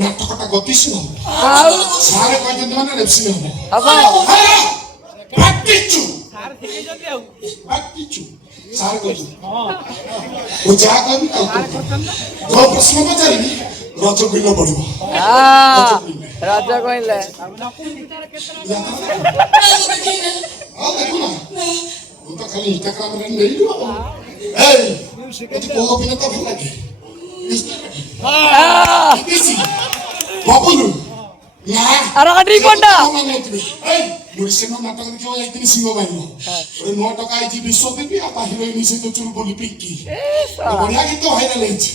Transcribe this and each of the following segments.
নাটকটা গতিশীল সারে কইছেন মানে রেপসি হবে ভাগকিচু ভাগকিচু সারে কইছেন ও যা কবি তো প্রশ্ন পচারিবি রজ কইল পড়িব রজ কইলে দেখো না ও তো খালি ইনস্টাগ্রাম রে নেইলো এই এটি কোন অভিনেতা ভাল লাগে বাবুলু না আর আডি কোনটা এই মুরিসেন নাটক দেখিও যাইতিনি সিংহ বাইন ওই 9 টাকা আইজি বিশ্বদেবী আর তা হিরোইন সে তো চুল বলি পিকি বড়িয়া কিন্তু ভাইরাল হইছে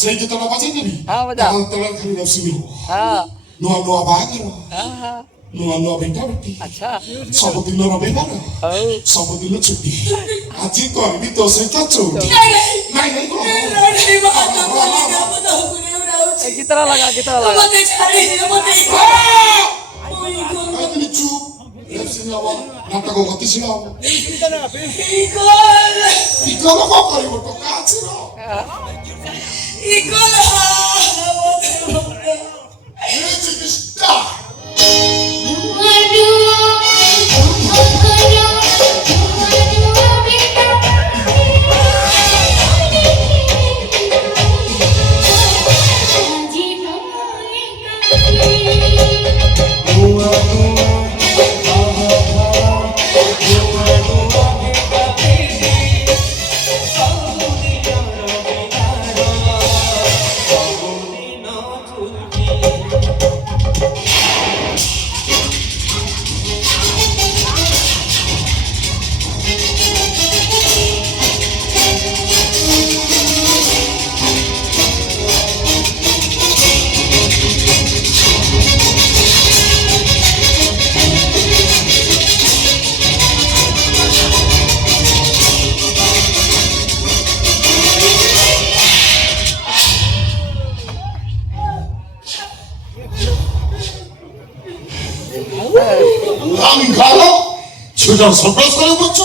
সেই যে তোরা বাজাই দিবি হ্যাঁ বাজা তোরা খালি রেপসি মিলব হ্যাঁ নোয়া নোয়া বাহাঘর হ্যাঁ নোয়া নোয়া বেটা বেটি আচ্ছা ସବୁଦିନ ରବିବାର ସବୁଦିନ ଛୁଟି ଆଜି କରିବି ତୋ ସହିତ ଚୁଟି ନାଇଁ ନାଇଁ कितना लगा চুপ নাটক গতিশীল হব ইকল কো করিব টকা আছে ইকল আমি গালো সুজন সপ্রাইজ করে বলছো